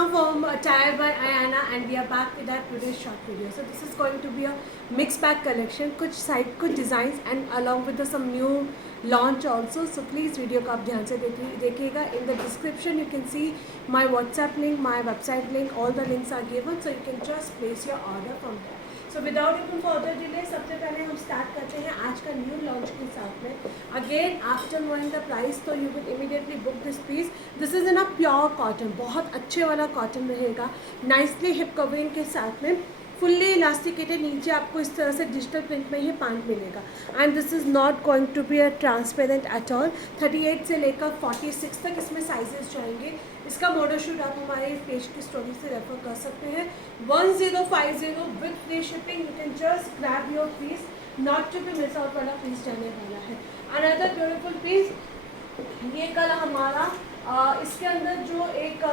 Pranav from Attire by Ayana, and we are back with our today's short video. So this is going to be a mixed bag collection, कुछ designs and along with some new launch also. So please video को आप ध्यान से देखिएगा. In the description you can see my WhatsApp link, my website link. All the links are given, so you can just place your order from there. So without even further delay, सबसे पहले हम start करते हैं आज का new launch के साथ में. Again after knowing the price तो you will immediately book this piece. This is in a pure cotton, बहुत अच्छे वाला कॉटन रहेगा, नाइसली हिप कवरिंग के साथ में, फुल्ली इलास्टिकेटेड. नीचे आपको इस तरह से डिजिटल प्रिंट में ही पैंट मिलेगा. And this is not going to be a transparent at all. 38 से लेकर 46 तक इसमें साइजेस जाएंगे. इसका मॉडल शूट आप हमारे पेज की स्टोरी से रेफर कर सकते हैं. 1050 with free shipping. You can just grab your piece, not to be miss out वाला पीस जाने वाला है. अनदर ब्यूटीफुल पीस, ये कलर हमारा इसके अंदर जो एक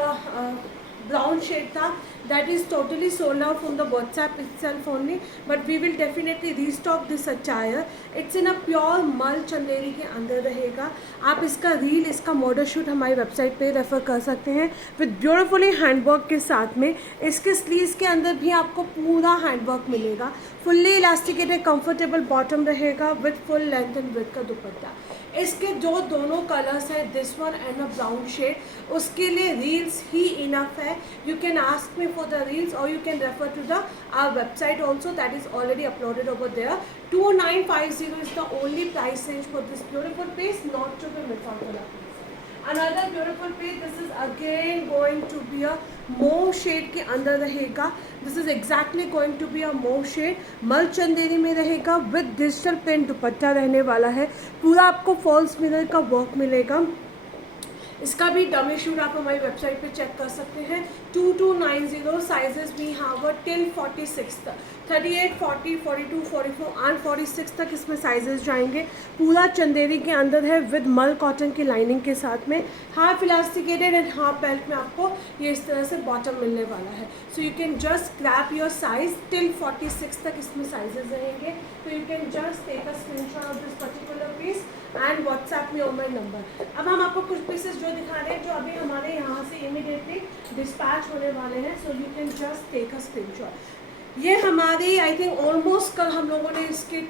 ब्राउन शेड था, that is totally sold out from the WhatsApp itself only, but we will definitely restock this attire. It's in a pure मल चंदेरी के अंदर रहेगा. आप इसका रील, इसका मॉडल शूट हमारी वेबसाइट पे रेफ़र कर सकते हैं विद ब्यूटीफुली हैंडवर्क के साथ में. इसके स्लीव्स के अंदर भी आपको पूरा हैंडवर्क मिलेगा. फुल्ली इलास्टिकेटेड कंफर्टेबल बॉटम रहेगा with full length and width का दुपट्टा. इसके जो दोनों कलर्स हैं, this one and a brown shade, उसके लिए रील्स ही इनफ है. You can ask me for the reels, or you can refer to the our website also, that is already uploaded over there. 2950 is the only price range for this beautiful piece, not to be missed out. Another beautiful piece, this is again going to be a mauve shade के अंदर रहेगा. This is exactly going to be a mauve shade, मल चंदेरी में रहेगा with digital print दुपट्टा रहने वाला है. पूरा आपको फॉल्स मिरर का वर्क मिलेगा. इसका भी डमी शूट आप हमारी वेबसाइट पे चेक कर सकते हैं. 2290 साइजेस वी हैव टिल 46 तक, 38, 40, 42, 44 एंड 46 तक इसमें साइजेस जाएंगे. पूरा चंदेरी के अंदर है विद मल कॉटन की लाइनिंग के साथ में. Half elasticated and half belt में आपको ये इस तरह से बॉटम मिलने वाला है. So you can just grab your size till 46 तक इसमें साइजेस रहेंगे. तो you can just take a screenshot of this particular piece and WhatsApp me on my number. अब हम आपको कुछ पीसेस जो दिखा रहे हैं जो अभी हमारे यहाँ से इमीडिएटली डिस्पैच होने वाले हैं. So you can just take a screenshot. ये हमारी आई थिंक ऑलमोस्ट कल हम लोगों ने इसके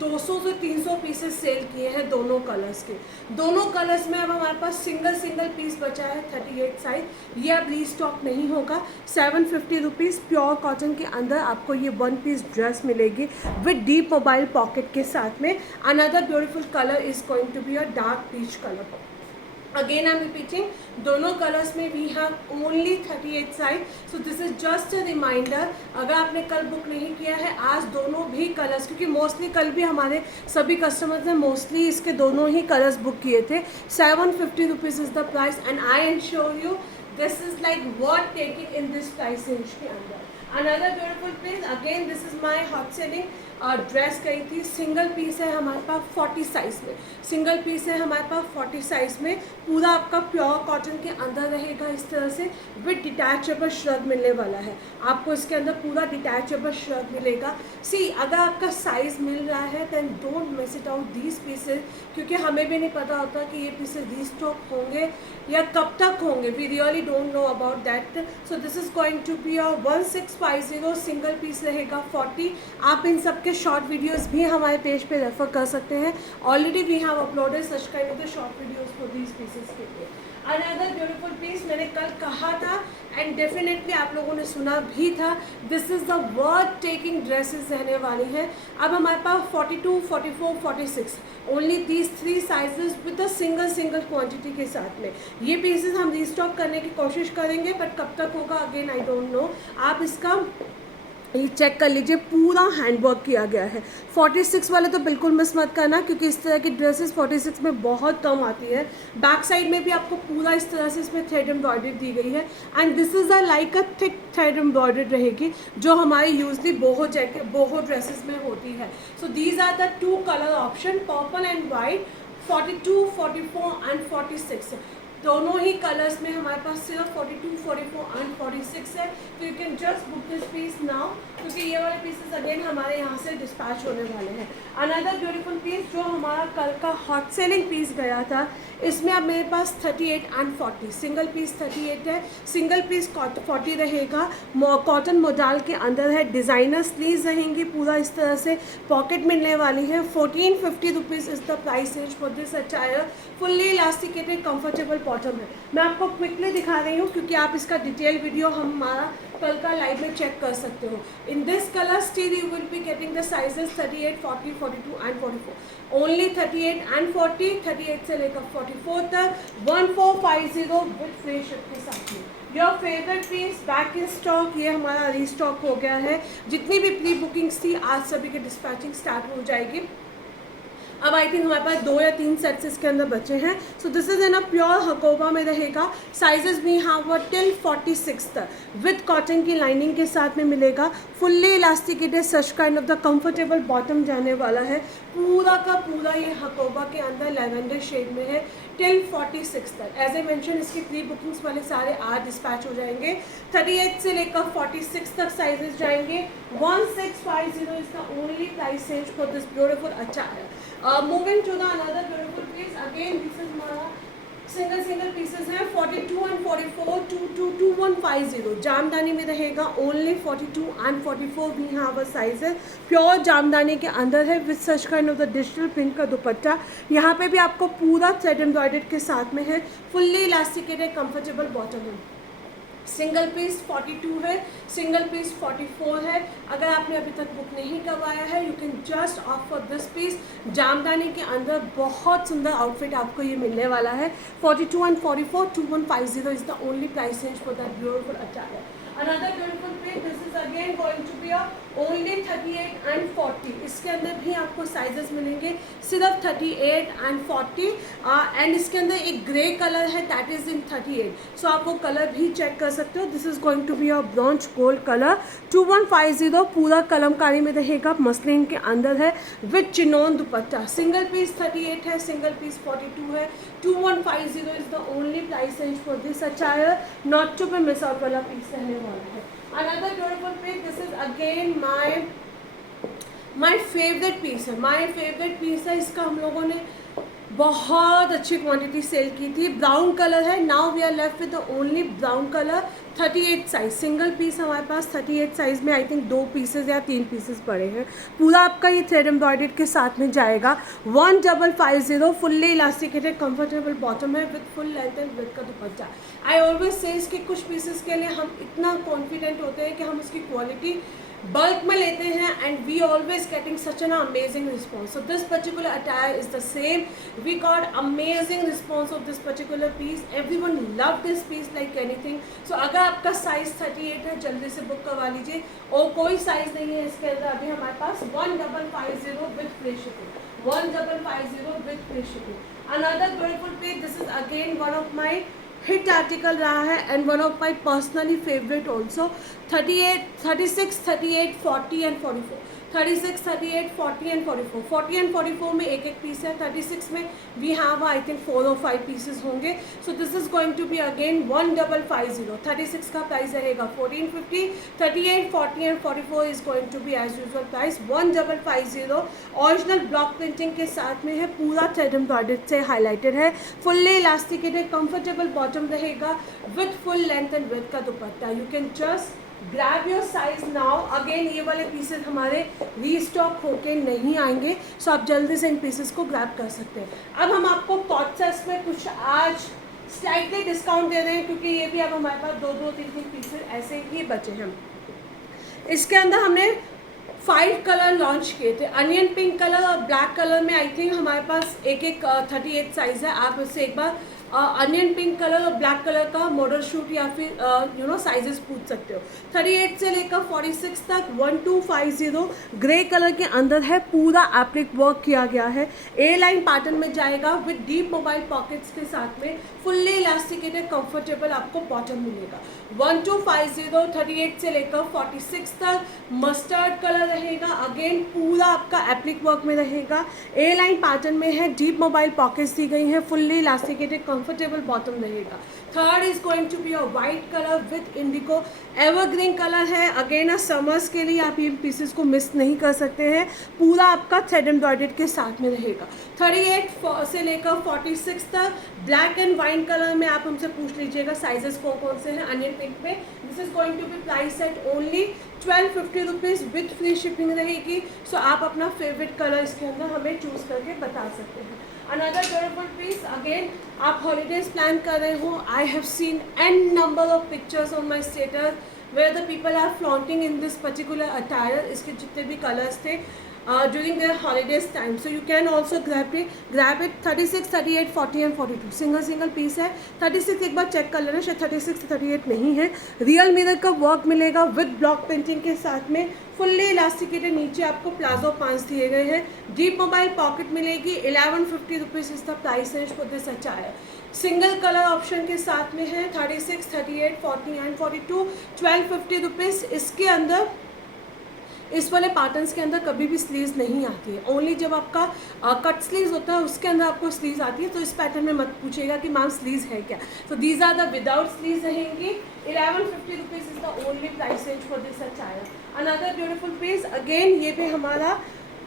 200 से 300 पीसेस सेल किए हैं दोनों कलर्स के. दोनों कलर्स में अब हमारे पास सिंगल पीस बचा है 38 साइज. ये अब रीस्टॉक नहीं होगा. 750 रुपीज़ प्योर कॉटन के अंदर आपको ये वन पीस ड्रेस मिलेगी विद डीप मोबाइल पॉकेट के साथ में. Another beautiful colour is going to be a dark peach colour. Again I am repeating, दोनों कलर्स में we have only 38 size. So this is just a reminder, अगर आपने कल book नहीं किया है, आज दोनों भी कलर्स, क्योंकि मोस्टली कल भी हमारे सभी कस्टमर्स ने मोस्टली इसके दोनों ही कलर्स बुक किए थे. 750 rupees is the price and I ensure you this is like worth taking in this price range के अंदर. Another beautiful piece, again this is my hot selling dress गई थी. Single piece है हमारे पास 40 size में. सिंगल पीस है हमारे पास 40 साइज़ में. पूरा आपका प्योर कॉटन के अंदर रहेगा इस तरह से विद डिटैचेबल श्रग मिलने वाला है. आपको इसके अंदर पूरा डिटैचेबल श्रग मिलेगा. सी, अगर आपका साइज़ मिल रहा है then don't miss it out these pieces, क्योंकि हमें भी नहीं पता होता कि ये पीसेज रीस्टॉक होंगे या कब तक होंगे. We really don't know about that. So this is going to be a 1650 single piece रहेगा 40. आप इन सब के शॉर्ट वीडियोस भी हमारे पेज पे रेफर कर सकते हैं. Already we have uploaded such kind of the short videos for these pieces के लिए. अनदर ब्यूटीफुल पीस, मैंने कल कहा था एंड डेफिनेटली आप लोगों ने सुना भी था, this is the worth taking dresses रहने वाली हैं. अब हमारे पास 42, 44, 46 only these 3 sizes with a single quantity के साथ में. ये पीसेस हम रीस्टॉक करने की कोशिश करेंगे, बट कब तक होगा अगेन आई डोंट नो. आप इसका ये चेक कर लीजिए, पूरा हैंडवर्क किया गया है. 46 वाले तो बिल्कुल मिस मत करना, क्योंकि इस तरह की ड्रेसेस 46 में बहुत कम आती है. बैक साइड में भी आपको पूरा इस तरह से इसमें थ्रेड एम्ब्रॉयडरी दी गई है. And this is a like a thick thread embroidery रहेगी जो हमारी यूजली बोहो ड्रेसेस में होती है. So these are the 2 colour option, purple and white, 42, 44 and 46. दोनों ही कलर्स में हमारे पास सिर्फ 42, 44 एंड 46 है। तो you can just book this piece now, क्योंकि ये वाले पीसेस अगेन हमारे यहाँ से डिस्पैच होने वाले हैं। अनदर ब्यूटीफुल पीस जो हमारा कल का हॉट सेलिंग पीस गया था, इसमें अब मेरे पास 38 एंड 40, सिंगल पीस 38 है, सिंगल पीस 40 रहेगा। कॉटन मोडाल के अंदर है, डिज़ाइनर स्लीव्स रहेंगी, पूरा इस तरह से पॉकेट मिलने वाली है। 1450 rupees is the price range for this attire. Fully elasticated comfortable bottom है। मैं आपको क्विकली दिखा रही हूँ क्योंकि आप इसका डिटेल वीडियो हमारा कल का लाइव में चेक कर सकते हो। In this colour still you will be getting the sizes 38, 40, 42 and 44। Only 38 and 40, 38 से लेकर 44 तक 1450 विद फ्री शिप के साथ में। Your favourite piece back in stock, ये हमारा रीस्टॉक हो गया है। जितनी भी प्री बुकिंग्स थी आज सभी की डिस्पैचिंग स्टार्ट हो जाएगी। अब आई थिंक हमारे पास 2 या 3 सेट्स इसके अंदर बचे हैं। सो this is in a pure Hakoba में रहेगा। साइजेस भी हाँ वो टिल 46 तक विद कॉटन की लाइनिंग के साथ में मिलेगा। Fully elasticated such kind of the comfortable bottom जाने वाला है। पूरा का पूरा ये हकोबा के अंदर लेवेंडर शेड में है टिल 46 तक। एज ए मेंशन इसकी प्री बुकिंग्स वाले सारे आज डिस्पैच हो जाएंगे। 38 से लेकर 46 तक साइजेस जाएंगे। 1650 is the only price range for this beautiful attire. Moving to the another beautiful piece, again this is हमारा सिंगल पीसेस हैं। 42 एंड 44 2150 जामदानी में रहेगा। ओनली 42 एंड 44 भी यहाँ पर साइज है। प्योर जामदानी के अंदर है with such kind of the digital print का दुपट्टा। यहाँ पे भी आपको पूरा थ्रेड एम्ब्रॉयडर्ड के साथ में है। फुल्ली इलास्टिकेटेड कंफर्टेबल बॉटम है। सिंगल पीस 42 है, सिंगल पीस 44 है। अगर आपने अभी तक बुक नहीं करवाया है, you can just opt for this piece. Jamdani के अंदर बहुत सुंदर आउटफिट आपको ये मिलने वाला है। 42 and 44 2150 is the only price range for that beautiful attire. Another beautiful piece, this is again going to be a only 38 and 40। इसके अंदर भी आपको साइजेस मिलेंगे सिर्फ 38 एंड 40 एंड इसके अंदर एक ग्रे कलर है दैट इज इन 38। सो आप वो कलर भी चेक कर सकते हो। This is going to be a bronze gold colour. 2150 पूरा कलमकारी में रहेगा, मसलिन के अंदर है with chinon dupatta. Single piece 38 है, सिंगल पीस 42 है। 2150 is the only price range for this attire. Not to be miss out वाला पीस रहने वाला है। Another beautiful piece, this is again my favorite piece है। my favorite piece है। इसका हम लोगों ने बहुत अच्छी क्वांटिटी सेल की थी। ब्राउन कलर है। Now we are left with the only brown colour. 38 size single piece हमारे पास 38 साइज में आई थिंक 2 पीसेज या 3 पीसेस पड़े हैं। पूरा आपका ये थ्रेड एम्ब्रॉयडर्ड के साथ में जाएगा। 1550 फुल्ली इलास्टिकेटेड कंफर्टेबल बॉटम है with full length and with का दुपट्टा। आई ऑलवेज से इसके कुछ पीसेस के लिए हम इतना कॉन्फिडेंट होते हैं कि हम उसकी क्वालिटी बल्क में लेते हैं and we always getting such an amazing response. So this particular attire is the same. We got amazing response of this particular piece. Everyone love this piece like anything. So अगर आपका size 38 है जल्दी से book करवा लीजिए। और कोई size नहीं है इसके अंदर अभी हमारे पास। 1550 with free shipping. 1550 with free shipping. Another beautiful piece, this is again one of my hit article रहा है and one of my personally favourite also. 36, 38, 40 and 44। 36, 38, 40 and 44। 40 and 44 में एक पीस है। 36 में वी हैव आई थिंक 4 और 5 pieces होंगे। So this is going to be again 1550। 36 का price रहेगा 1450। 38, 40 and 44 is going to be as usual price 1550। Original block printing के साथ में है। पूरा थ्रेड एम्ब्रॉयडर्ड से हाईलाइटेड है। फुल्ली इलास्टिकेटेड कंफर्टेबल बॉटम रहेगा with full length and width का dupatta. You can just grab your size now. Again ये वाले पीसेस हमारे रीस्टॉक होके नहीं आएंगे। सो आप जल्दी से इन पीसेस को ग्रैब कर सकते हैं। अब हम आपको कॉटसेस में कुछ आज स्लाइटली डिस्काउंट दे रहे हैं क्योंकि ये भी अब हमारे पास 2 3 पीसेस ऐसे ही बचे हैं। इसके अंदर हमने 5 कलर लॉन्च किए थे। अनियन पिंक कलर और ब्लैक कलर में आई थिंक हमारे पास एक 38 साइज़ है। आप उससे एक बार अनियन पिंक कलर और ब्लैक कलर का मॉडल शूट या फिर साइजेस पूछ सकते हो। 38 से लेकर 46 तक 1250 ग्रे कलर के अंदर है। पूरा एप्लिक वर्क किया गया है। ए लाइन पैटर्न में जाएगा विद डीप मोबाइल पॉकेट्स के साथ में। फुल्ली इलास्टिकेटेड कंफर्टेबल आपको बॉटम मिलेगा। 1250 38 से लेकर 46 तक मस्टर्ड कलर रहेगा। अगेन पूरा आपका एप्लिक वर्क में रहेगा। ए लाइन पैटर्न में है। डीप मोबाइल पॉकेट्स दी गई हैं। फुल्ली इलास्टिकेटेड कंफर्टेबल बॉटम रहेगा। Third is going to be a white colour with indigo evergreen colour है। अगेन समर्स के लिए आप इन पीसेस को मिस नहीं कर सकते हैं। पूरा आपका थ्रेड एम्ब्रॉयडर्ड के साथ में रहेगा। 38 से लेकर 46 तक ब्लैक एंड वाइन कलर में आप हमसे पूछ लीजिएगा साइजेस कौन कौन से हैं। अनियन पिंक में this is going to be price at only 1250 rupees with free shipping रहेगी। सो आप अपना फेवरेट कलर इसके अंदर हमें चूज़ करके बता सकते हैं। अनदर ब्यूटीफुल पीस, अगेन आप हॉलीडेज प्लान कर रहे हो, I have seen an number of pictures on my status where the people are flaunting in this particular attire. इसके जितने भी कलर्स थे during their holidays time, so you can also grab it 36, 38, 40 and 42 single piece है। 36 एक बार check कर लेना, शायद 36 से 38 नहीं है। रियल मिरर का वर्क मिलेगा विद ब्लॉक पेंटिंग के साथ में। फुल्ली इलास्टिकेटेड नीचे आपको प्लाजो पांच दिए गए हैं। डीप मोबाइल पॉकेट मिलेगी। 1150 rupees is the price range for this attire. Single colour option के साथ में है। 36, 38, 40 एंड 42 1250 रुपीज़। इसके अंदर इस वाले पैटर्न्स के अंदर कभी भी स्लीव्स नहीं आती है। ओनली जब आपका कट स्लीव्स होता है उसके अंदर आपको स्लीव्स आती है। तो इस पैटर्न में मत पूछिएगा कि मैम स्लीव्स है क्या। So these are the without sleeves रहेंगी। 1150 rupees is the only price range for this attire. Another beautiful piece, again ये भी हमारा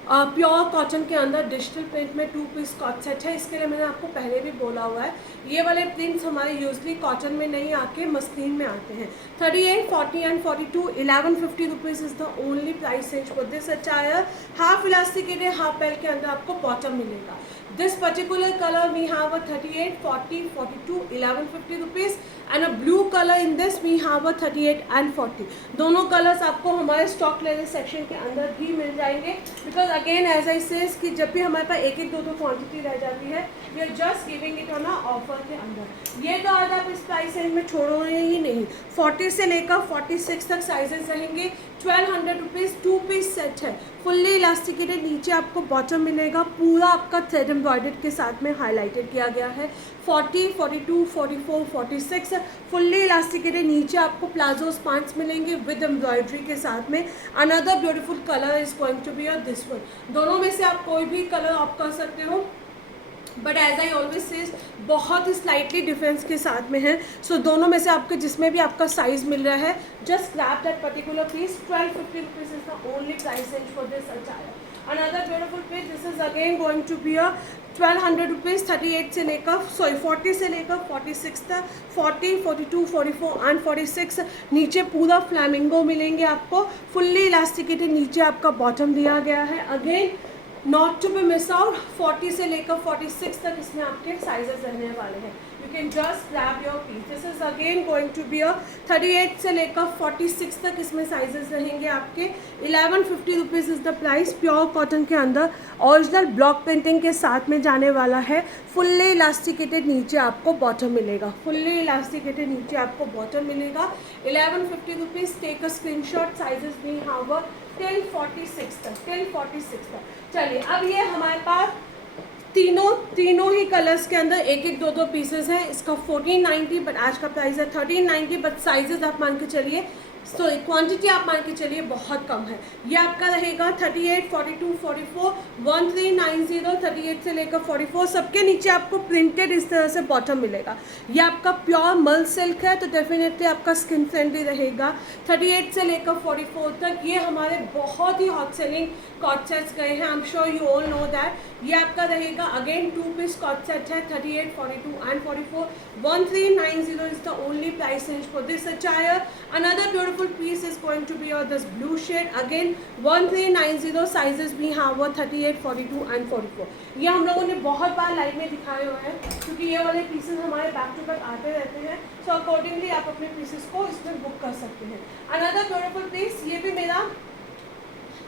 प्योर कॉटन के अंदर डिजिटल प्रिंट में 2 पीस कॉट सेट है। इसके लिए मैंने आपको पहले भी बोला हुआ है, ये वाले प्रिंट्स हमारे यूजली कॉटन में नहीं आके मस्लिन में आते हैं। 38, 40 and 42 1150 rupees is the only price range for this attire. Half elasticated half belt के अंदर आपको बॉटम मिलेगा। This particular colour we have a 38, 40, 42 1150 rupees and a blue colour in this we have a 38 and 40। दोनों colours आपको हमारे stock level section के अंदर भी मिल जाएंगे। Because again as I says कि जब भी हमारे पास एक दो क्वांटिटी रह जाती है, we are just giving it on a offer के अंदर। ये तो आज आप इस प्राइस रेंज में छोड़ोगे ही नहीं। 40 से लेकर 46 तक साइजेस रहेंगे। 1200 रुपीज़ 2 पीस सेट है। फुल्ली इलास्टिकेटेड नीचे आपको बॉटम मिलेगा। पूरा आपका थ्रेड एम्ब्रॉयडर्ड के साथ में हाईलाइटेड किया गया है। 40, 42, 44, 46 फुल्ली इलास्टिकेटेड नीचे आपको प्लाजो पैंट्स मिलेंगे विद एम्ब्रॉयडरी के साथ में। Another beautiful colour is going to be this one. दोनों में से आप कोई भी कलर ऑप्ट कर सकते हो, but as I always says बहुत ही स्लाइटली डिफरेंस के साथ में है। सो दोनों में से आपके जिसमें भी आपका साइज मिल रहा है, just grab that particular piece. 1250 rupees is the only price range for this attire. Another beautiful piece, this is again going to be a 1200 rupees 38 से लेकर 40 से लेकर 46 तक। 40, 42, 44 एंड 46 नीचे पूरा फ्लैमिंगो मिलेंगे आपको। फुल्ली इलास्टिकेटेड नीचे आपका बॉटम दिया गया है। Again not to be miss out, 40 से लेकर 46 तक इसमें आपके साइजेस रहने वाले हैं। You can just grab your piece. This is again going to be a 38 से लेकर 46 तक इसमें साइजेस रहेंगे आपके। 1150 rupees is the price. Pure cotton के अंदर ओरिजिनल ब्लॉक प्रिंटिंग के साथ में जाने वाला है। फुल्ली इलास्टिकेटेड नीचे आपको बॉटम मिलेगा। फुल्ली इलास्टिकेटेड नीचे आपको बॉटम मिलेगा। 1150 rupees. Take a screenshot. Sizes भी हावर टिल 46 तक, टिल 46 तक। चलिए अब ये हमारे पास तीनों ही कलर्स के अंदर एक दो पीसेस हैं। इसका 1490 बट आज का प्राइस है 1390, बट साइजेस आप मान के चलिए, सो क्वांटिटी आप मान के चलिए बहुत कम है। ये आपका रहेगा 38, 42, 44 1390। 38 से लेकर 44 सबके नीचे आपको प्रिंटेड इस तरह से बॉटम मिलेगा। ये आपका प्योर मल सिल्क है तो डेफिनेटली आपका स्किन फ्रेंडली रहेगा। 38 से लेकर 44 तक ये हमारे बहुत ही हॉट सेलिंग कॉट सेट्स गए हैं। I am sure you all know that. ये आपका रहेगा अगेन 2 पीस कॉट सेट है। 38, 42 and 44 1390 is the only price range for this attire. Another beautiful piece is going to be this blue shade, again 1390। sizes we have 38, 42 and 44। ये हम लोगों ने बहुत बार live में दिखाए हुए हैं क्योंकि ये वाले पीसेस हमारे बैक टू बैक आते रहते हैं। सो अकॉर्डिंगली आप अपने पीसेस को इसमें बुक कर सकते हैं। अनदर ब्यूटीफुल पीस, ये भी मेरा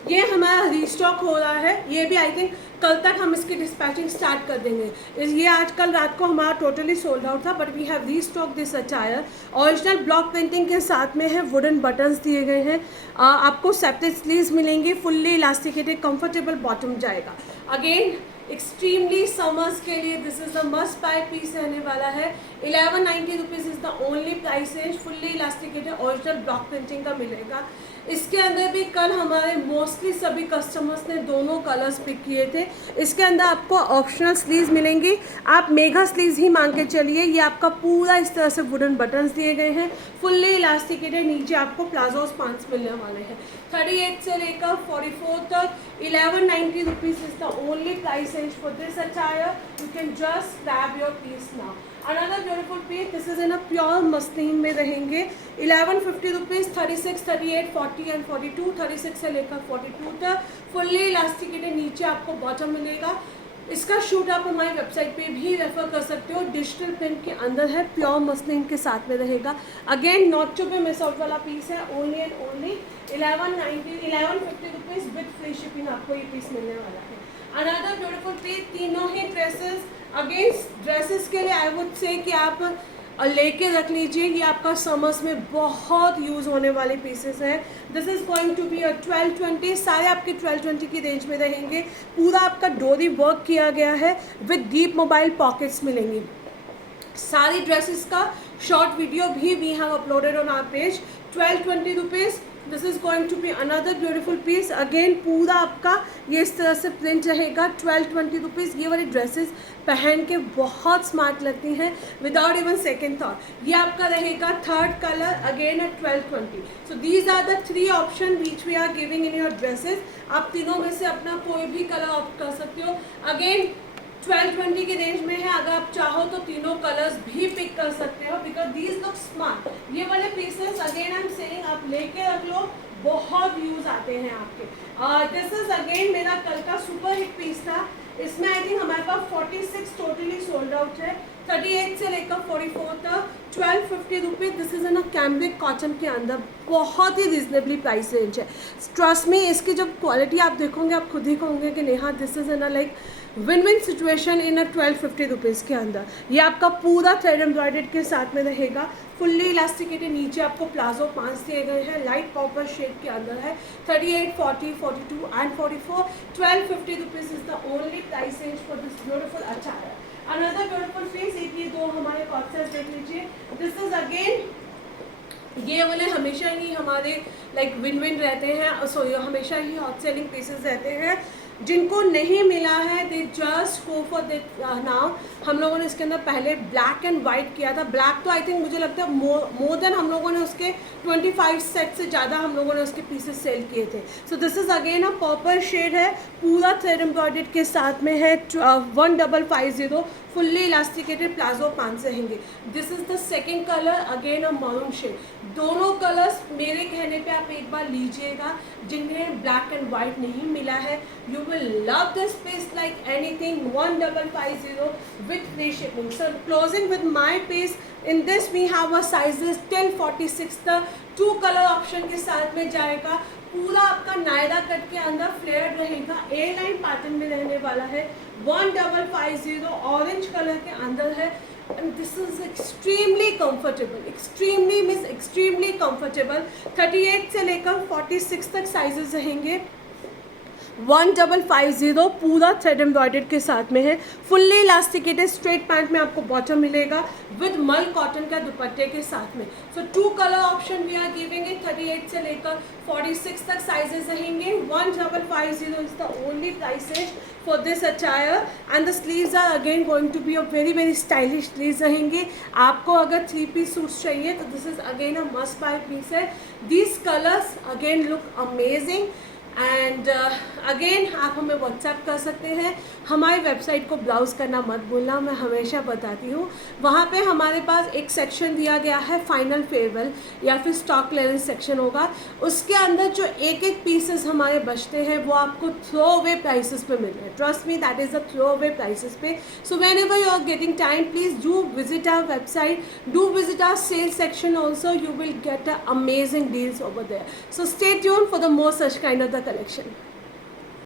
ये हमारा रीस्टॉक हो रहा है। ये भी आई थिंक कल तक हम इसकी डिस्पैचिंग स्टार्ट कर देंगे। ये आज कल रात को हमारा टोटली सोल्ड आउट था, but we have restock this attire. Original block printing के साथ में है। वुडन बटन्स दिए गए हैं। आपको सेपरेट स्लीव्स मिलेंगी। फुल्ली इलास्टिकेटेड कंफर्टेबल बॉटम जाएगा। अगेन एक्सट्रीमली समर्स के लिए this is a must buy piece रहने वाला है। 1190 rupees is the only price range. Fully elasticated original block printing का मिलेगा। इसके अंदर भी कल हमारे मोस्टली सभी कस्टमर्स ने दोनों कलर्स पिक किए थे। इसके अंदर आपको ऑप्शनल स्लीव्स मिलेंगी, आप मेगा स्लीव्स ही मान के चलिए। ये आपका पूरा इस तरह से वुडन बटन्स दिए गए हैं, फुल्ली इलास्टिकेटेड। नीचे आपको प्लाजोस पांच मिलने वाले हैं। 38 से लेकर 44 तक 1190 rupees is the only price range for this attire. You can just grab your piece now. Another beautiful piece, this is in a pure muslin में रहेंगे। 1150 रुपीज़, 36, 38, 40 एंड 42, 36 से लेकर 42 तक फुल्ली इलास्टिकेटेड। नीचे आपको बॉटम मिलेगा। इसका शूट आप हमारी वेबसाइट पे भी रेफर कर सकते हो। डिजिटल प्रिंट के अंदर है, प्योर मसलिन के साथ में रहेगा। Again not to be miss out वाला पीस है। Only and only 1150 rupees with free shipping आपको ये पीस मिलने वाला है। अनदर ब्यूटीफुल पीस, तीनों ही ड्रेसेस। अगेन ड्रेसेस के लिए आई वुड से कि आप लेके रख लीजिए, ये आपका समर्स में बहुत यूज़ होने वाले पीसेस हैं। This is going to be a 1220, सारे आपके 1220 की रेंज में रहेंगे। पूरा आपका डोरी वर्क किया गया है विद डीप मोबाइल पॉकेट्स मिलेंगी। सारी ड्रेसेस का शॉर्ट वीडियो भी we have uploaded on our page. 1220 rupees. This is going to be another beautiful piece. Again पूरा आपका ये इस तरह से प्रिंट रहेगा। 1220 रुपीज़। ये वाली ड्रेसेस पहन के बहुत स्मार्ट लगती हैं विदाउट इवन सेकेंड थॉट। ये आपका रहेगा third colour, again at 1220। So these are the 3 option which we are giving in your dresses. आप तीनों में से अपना कोई भी कलर ऑप्ट कर सकते हो। अगेन 1220 की रेंज में है। अगर आप चाहो तो तीनों कलर्स भी पिक कर सकते हो बिकॉज दीज लुक स्मार्ट। ये वाले pieces again I am saying आप लेके रख लो, बहुत यूज आते हैं आपके। दिस इज अगेन मेरा कल का सुपर हिट पीस था। इसमें आई थिंक हमारे पास 46 टोटली सोल्ड आउट है। 38 से लेकर 44 तक 1250 rupees. This is in a cambric cotton के अंदर, बहुत ही रिजनेबली प्राइस रेंज है। ट्रस्ट में इसकी जब क्वालिटी आप देखोगे आप खुद ही कहोगे कि Neha this is in a like win win situation in a 1250 rupees के अंदर। ये आपका पूरा थ्रेड एम्ब्रॉयडर्ड के साथ में रहेगा। Fully elasticated. नीचे आपको प्लाजो 5 दिए गए हैं, लाइट कॉपर शेड के अंदर है। 38, 40, 42 and 44। 1250 rupees is the only price range for this beautiful attire. Another beautiful piece, एक ये दो हमारे कॉन्सेप्ट देख लीजिए। दिस इज अगेन ये वाले हमेशा ही हमारे लाइक विन विन रहते हैं, सो ये हमेशा ही हॉट सेलिंग पीसेस रहते हैं। जिनको नहीं मिला है they just go for it now. हम लोगों ने इसके अंदर पहले ब्लैक एंड वाइट किया था। ब्लैक तो आई थिंक मुझे लगता है मोर देन हम लोगों ने उसके 25 सेट से ज़्यादा हम लोगों ने उसके पीसेस सेल किए थे। So this is again a purple shade है, पूरा थ्रेड एम्ब्रॉयडर्ड के साथ में है। 1550 फुल्ली इलास्टिकेटेड प्लाजो पैंट्स रहेंगे। This is the second colour, again a maroon shade. दोनों कलर्स मेरे कहने पे आप एक बार लीजिएगा जिन्हें ब्लैक एंड वाइट नहीं मिला है। You will love this piece like anything. 1550 with free shipping. So closing with my piece, in this we have a sizes till 46 तक 2 कलर ऑप्शन के साथ में जाएगा। पूरा आपका नायरा कट के अंदर फ्लेयर रहेगा, ए लाइन पैटर्न में रहने वाला है। 1550 ऑरेंज कलर के अंदर है। And this is extremely comfortable, extremely means extremely comfortable। 38 से लेकर 46 तक साइजेस रहेंगे। 1550 पूरा थ्रेड एम्ब्रॉयडर्ड के साथ में है। फुल्ली इलास्टिकेटेड स्ट्रेट पैंट में आपको बॉटम मिलेगा विद मल कॉटन का दुपट्टे के साथ में। So 2 colour option we are giving it. 38 से लेकर 46 तक साइजेस रहेंगे। 1550 is the only price range for this attire. And the sleeves are again going to be a very very stylish sleeves रहेंगे। आपको अगर 3 पीस सूट्स चाहिए तो this is again a must buy piece है। These colours again look amazing. And again आप हमें WhatsApp कर सकते हैं। हमारी वेबसाइट को ब्राउज़ करना मत भूलना, मैं हमेशा बताती हूँ। वहाँ पे हमारे पास एक सेक्शन दिया गया है फाइनल फेयरवेल या फिर स्टॉक क्लियरेंस सेक्शन होगा। उसके अंदर जो एक एक पीसेस हमारे बचते हैं वो आपको थ्रो अवे प्राइसेस पे मिल रहे हैं। Trust me that is the throw away prices पे। So whenever you are getting time please do visit our website, do visit our sale section also. You will get a amazing deals over there. So stay tuned for the more such kind of the collection.